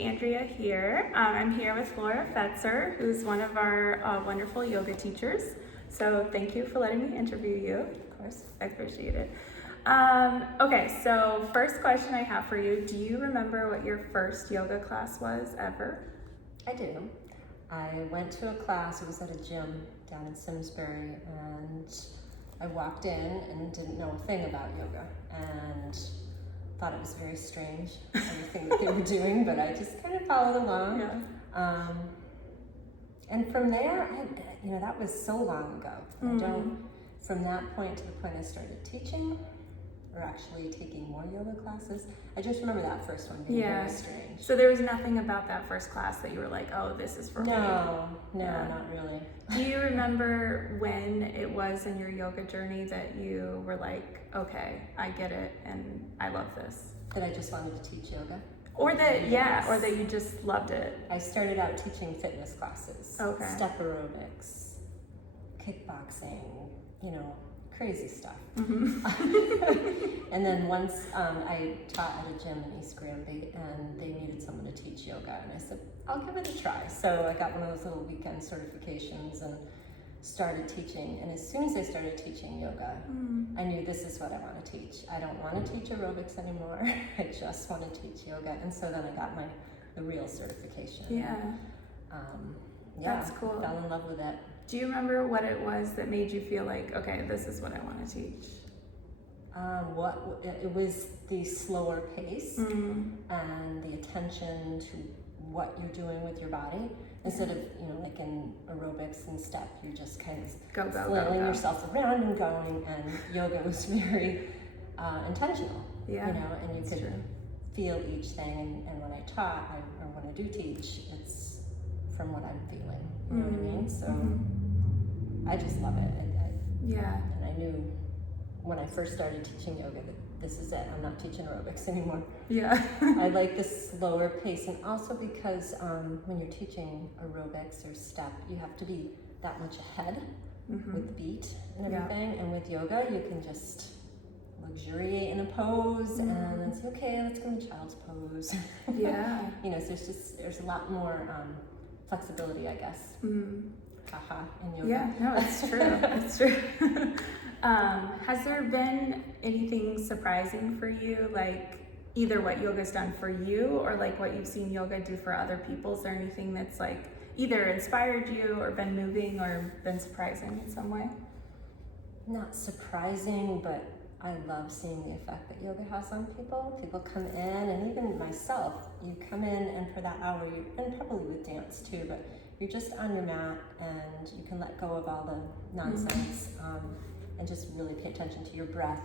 Andrea here. I'm here with Laura Fetzer, who's one of our wonderful yoga teachers. So thank you for letting me interview you. Of course, I appreciate it. Okay, so first question I have for you, do you remember what your first yoga class was ever? I do. I went to a class, it was at a gym down in Simsbury, and I walked in and didn't know a thing about yoga and thought it was very strange, everything that they were doing, but I just kind of followed along. Yeah. And from there, that was so long ago. From that point to the point I started teaching, or actually taking more yoga classes, I just remember that first one being very strange. So there was nothing about that first class that you were like, oh, this is for me? No, not really. Do you remember when it was in your yoga journey that you were like, okay, I get it and I love this? That I just wanted to teach yoga? Or that you just loved it. I started out teaching fitness classes, okay. Step aerobics, kickboxing, crazy stuff. Mm-hmm. And then once I taught at a gym in East Granby and they needed someone to teach yoga, and I said, I'll give it a try. So I got one of those little weekend certifications and started teaching. And as soon as I started teaching yoga, I knew this is what I want to teach. I don't want to teach aerobics anymore. I just want to teach yoga. And so then I got the real certification. Yeah. That's cool. Fell in love with it. Do you remember what it was that made you feel like, okay, this is what I want to teach? It was the slower pace and the attention to what you're doing with your body. Instead of, like in aerobics and step, you're just kind of flailing yourself around and going, and yoga was very intentional, and you could feel each thing. And when I taught, or when I do teach, it's from what I'm feeling, you know what I mean? So I just love it. And I knew when I first started teaching yoga that this is it. I'm not teaching aerobics anymore. Yeah. I like the slower pace, and also because when you're teaching aerobics or step, you have to be that much ahead with the beat and everything. And with yoga, you can just luxuriate in a pose and then say, okay, let's go into child's pose. Yeah. So there's a lot more flexibility, I guess. Haha, in yoga. Yeah, no, it's true. It's true. Has there been anything surprising for you, like either what yoga's done for you or like what you've seen yoga do for other people? Is there anything that's like either inspired you or been moving or been surprising in some way? Not surprising, but I love seeing the effect that yoga has on people. People come in, and even myself, you come in and for that hour, and probably with dance too, but you're just on your mat and you can let go of all the nonsense and just really pay attention to your breath,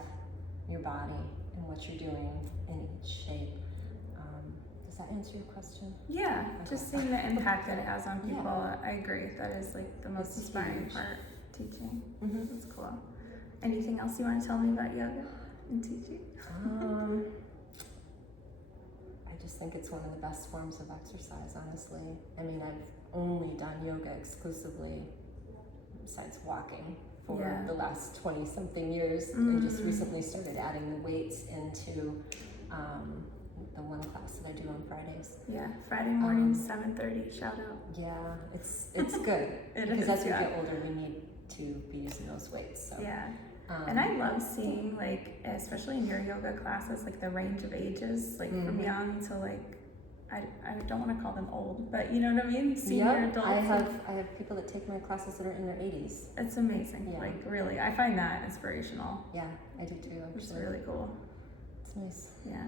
your body, and what you're doing in each shape. Does that answer your question? Yeah, just seeing the impact that it has on people. I agree. That is like the most inspiring part, teaching. That's cool. Anything else you want to tell me about yoga and teaching? I just think it's one of the best forms of exercise, honestly. I mean, I've only done yoga exclusively, besides walking, for the last 20-something years, and just recently started adding the weights into the one class that I do on Fridays. Yeah, Friday morning, 7:30, shout out. Yeah, it's good, because as we get older, we need to be using those weights. So. Yeah. And I love seeing, like, especially in your yoga classes, like the range of ages, like from young to like, I don't want to call them old, but you know what I mean? Senior adults. I have people that take my classes that are in their 80s. It's amazing. Yeah. Like really, I find that inspirational. Yeah, I do too. Actually. It's really cool. It's nice. Yeah.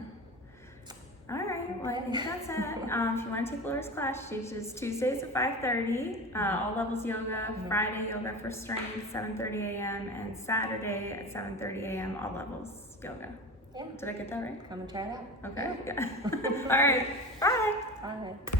All right, well, I think that's it. If you want to take Laura's class, she teaches Tuesdays at 5:30, all levels yoga, Friday yoga for strength, 7:30 a.m., and Saturday at 7:30 a.m., all levels yoga. Yeah. Did I get that right? Come and try it out. Okay, yeah. All right, bye. Bye.